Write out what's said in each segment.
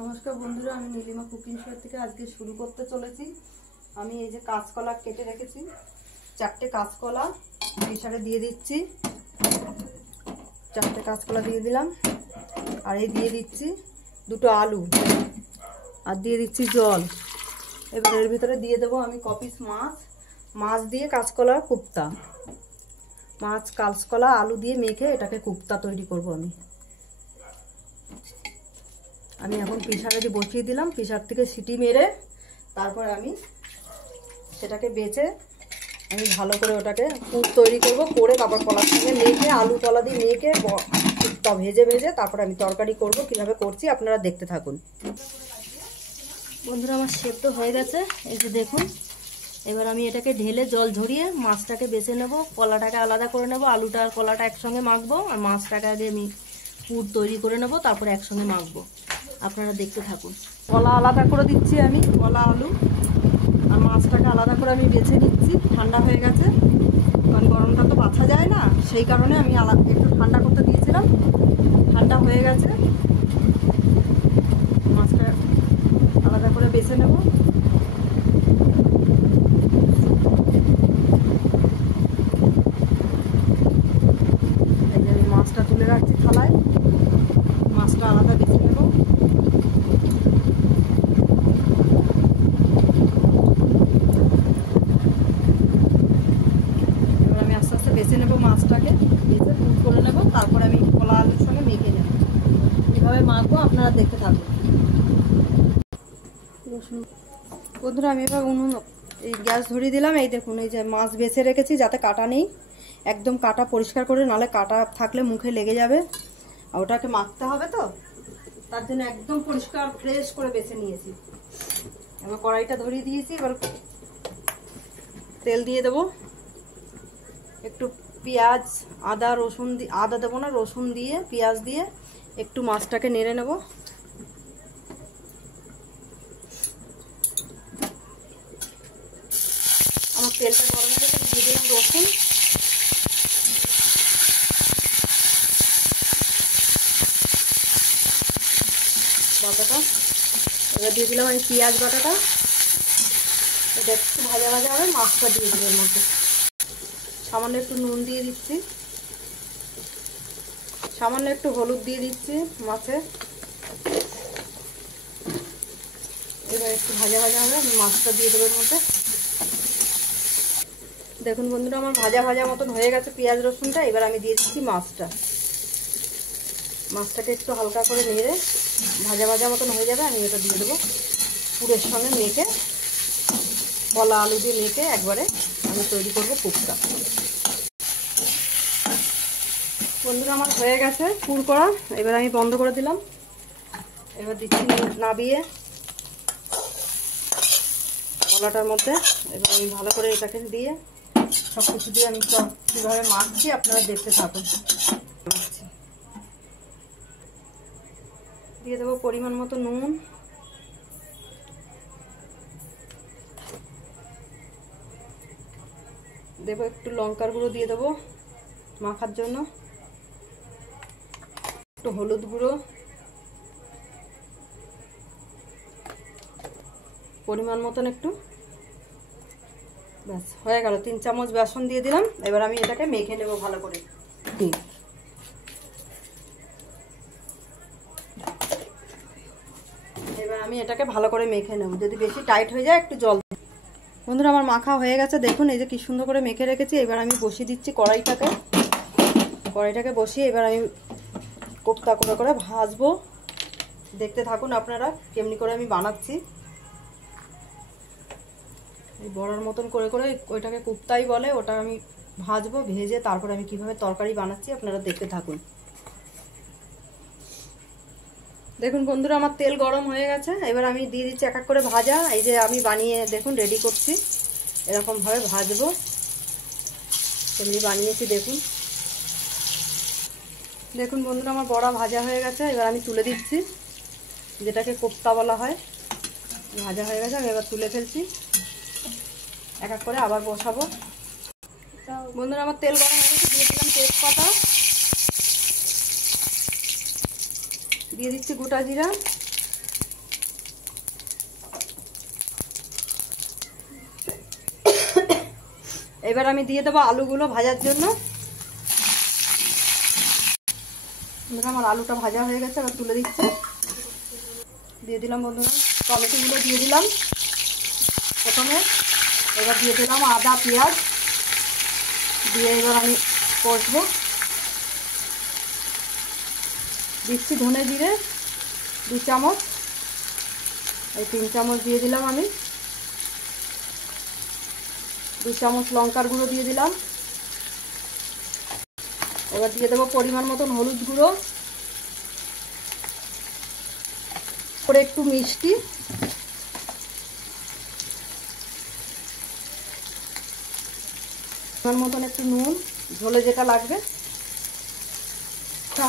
নমস্কার বন্ধুরা, আমি নীলিমা কুকিং শো থেকে আজকে শুরু করতে চলেছি। আমি এই যে কাঁচকলা কেটে রেখেছি, 4টে কাঁচকলা প্রেসারে দিয়ে দিচ্ছি। 4টে কাঁচকলা দিয়ে দিলাম, আর এই দিয়ে দিচ্ছি 2টো আলু, আর দিয়ে দিচ্ছি জল। এবার এর ভিতরে দিয়ে দেবো আমি কপিস মাছ দিয়ে কাঁচকলার কুপ্তা। মাছ, কাঁচকলা, আলু দিয়ে মেখে এটাকে কুপ্তা তৈরি করব আমি এখন প্রেসারে বসিয়ে দিলাম। প্রেসার থেকে সিটি মেরে তারপরে আমি সেটাকে বেছে আমি ভালো করে ওটাকে পুর তৈরি করব, করে তারপর কলার সঙ্গে মেখে আলু কলা দিয়ে মেখে কুপ্তা ভেজে তারপর আমি তরকারি করব। কিভাবে করছি আপনারা দেখতে থাকুন। বন্ধুরা, আমার সেদ্ধ হয়ে গেছে, এই যে দেখুন। এবার আমি এটাকে ঢেলে জল ঝরিয়ে মাছটাকে বেছে নেব, কলাটাকে আলাদা করে নেব। আলুটা আর কলাটা একসঙ্গে মাখবো, আর মাছটাকে আগে আমি পুর তৈরি করে নেব, তারপরে একসঙ্গে মাখবো। আপনারা দেখতে থাকুন। কলা আলাদা করে দিচ্ছি আমি, কলা আলু আর মাছটাকে আলাদা করে আমি বেছে নিচ্ছি। ঠান্ডা হয়ে গেছে, কারণ গরমটা তো বাছা যায় না, সেই কারণে আমি একটু ঠান্ডা করতে দিয়েছিলাম। ঠান্ডা হয়ে গেছে, মাছটা আলাদা করে বেছে নেব। এই যে আমি মাছটা তুলে রাখছি থালায়, মাছটা আলাদা বেছে নেব। বেছে নেব মাছটাকে, বেছে পুর করে নেব, তারপর আমি কলা আলুর সঙ্গে মেখে নেব। কীভাবে মাখবো আপনারা দেখতে থাকুন। বন্ধুরা, আমি এবার এই গ্যাস ধরিয়ে দিলাম। এই দেখুন, এই যে মাছ বেছে রেখেছি যাতে কাটা নেই, একদম কাটা পরিষ্কার করে, নাহলে কাটা থাকলে মুখে লেগে যাবে। আর ওটাকে মাখতে হবে, তো তার জন্য একদম পরিষ্কার ফ্রেশ করে বেছে নিয়েছি। এবার কড়াইটা ধরিয়ে দিয়েছি, এবার তেল দিয়ে দেবো। একটু পেঁয়াজ, আদা রসুন আদা দেবো না, রসুন দিয়ে পেঁয়াজ দিয়ে একটু মাছটাকে নেড়ে নেব। আমার তেলটা গরম হয়ে গেছে, দিয়ে দিলাম রসুন, বাটাটা। এবার দিয়ে দিলাম আমি পেঁয়াজ বাটাটা। এটা একটু ভাজা হবে, মাছটা দিয়ে দেবো এর মধ্যে। সামান্য একটু নুন দিয়ে দিচ্ছি, সামান্য একটু হলুদ দিয়ে দিচ্ছি মাছে। এবার একটু ভাজা হবে, আমি মাছটা দিয়ে দেবো এর মধ্যে। দেখুন বন্ধুরা, আমার ভাজা মতন হয়ে গেছে পেঁয়াজ রসুনটা। এবার আমি দিয়ে দিচ্ছি মাছটাকে একটু হালকা করে নেড়ে ভাজা মতন হয়ে যাবে, আমি এটা দিয়ে দেবো পুরের সঙ্গে মেখে, কলা আলু দিয়ে মেখে একবারে আমি তৈরি করবো কুপ্তা। বন্ধুরা, আমার হয়ে গেছে পুর করা। এবার আমি বন্ধ করে দিলাম। এবার দিচ্ছি নাবিয়ে কলাটার মধ্যে। এবার আমি ভালো করে এটাকে দিয়ে সব কিছু দিয়ে আমি কীভাবে মাখছি আপনারা দেখতে থাকুন। দিয়ে দেবো পরিমাণ মতো নুন, দেবো একটু লঙ্কার গুঁড়ো দিয়ে দেবো মাখার জন্য, একটু হলুদ গুঁড়ো, পরিমাণ মতন একটু, ব্যাস হয়ে গেল। 3 চামচ বেসন দিয়ে দিলাম। এবার আমি এটাকে মেখে নেব ভালো করে। এবার আমি এটাকে ভালো করে মেখে নেব। যদি বেশি টাইট হয়ে যায় একটু জল। বন্ধুরা, আমার মাখা হয়ে গেছে, দেখুন এই যে কি সুন্দর করে মেখে রেখেছি। এবার আমি বসিয়ে দিচ্ছি কড়াইটাকে বসিয়ে এবার আমি কোপ্তা করে ভাজবো। দেখতে থাকুন আপনারা কেমনি করে আমি বানাচ্ছি। এই বড়ার মতন করে ওইটাকে কুপ্তাই বলে, ওটা আমি ভাজবো। ভেজে তারপর আমি কিভাবে তরকারি বানাচ্ছি আপনারা দেখতে থাকুন। দেখুন বন্ধুরা, আমার তেল গরম হয়ে গেছে। এবার আমি দিয়ে দিচ্ছি এক এক করে ভাজা। এই যে আমি বানিয়ে দেখুন রেডি করছি, এরকমভাবে ভাজবো। এমনি বানিয়েছি দেখুন। দেখুন বন্ধুরা, আমার বড়া ভাজা হয়ে গেছে। এবার আমি তুলে দিচ্ছি, যেটাকে কোপ্তা বলা হয়। ভাজা হয়ে গেছে, আমি এবার তুলে ফেলছি। এক এক করে আবার বসাবো। বন্ধুরা, আমার তেল গরম হয়ে গেছে, দিয়ে দিলাম তেজপাতা, দিয়ে দিচ্ছি গোটা জিরা, এবার আমি দিয়ে দেবো আলুগুলো ভাজার জন্য। আমার আলুটা ভাজা হয়ে গেছে, এবার তুলে দিচ্ছি। দিয়ে দিলাম বন্ধুরা টমেটোগুলো দিয়ে দিলাম প্রথমে। এবার দিয়ে দিলাম আদা পেঁয়াজ দিয়ে এবার আমি কষবো। দিচ্ছি ধনে জিরে 2 চামচ, এই 3 চামচ দিয়ে দিলাম আমি। 2 চামচ লঙ্কার গুঁড়ো দিয়ে দিলাম। এবার দিয়ে দেবো পরিমাণ মতন হলুদ গুঁড়ো, করে একটু মিষ্টি, পরিমাণ মতন একটু নুন, ঝোলে যেটা লাগবে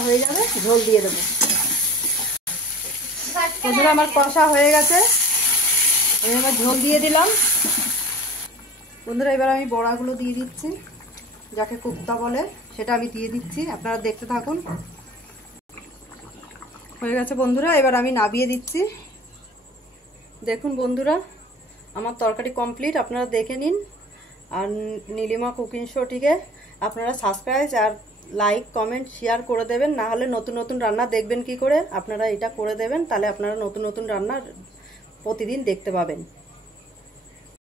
হয়ে যাবে, ঝোল দিয়ে দেবো। বন্ধুরা আমার কষা হয়ে গেছে, আমি এবার ঝোল দিয়ে দিলাম। বন্ধুরা এবার আমি বড়াগুলো দিয়ে দিচ্ছি, যাকে কোপ্তা বলে সেটা আমি দিয়ে দিচ্ছি, আপনারা দেখতে থাকুন। হয়ে গেছে বন্ধুরা, এবার আমি নামিয়ে দিচ্ছি। দেখুন বন্ধুরা আমার তরকারি কমপ্লিট, আপনারা দেখে নিন। আর নীলিমা কুকিং শোটিকে আপনারা সাবস্ক্রাইব আর লাইক কমেন্ট শেয়ার করে দেবেন, না হলে নতুন নতুন রান্না দেখবেন কি করে, আপনারা এটা করে দেবেন, তাহলে আপনারা নতুন নতুন রান্না প্রতিদিন দেখতে পাবেন।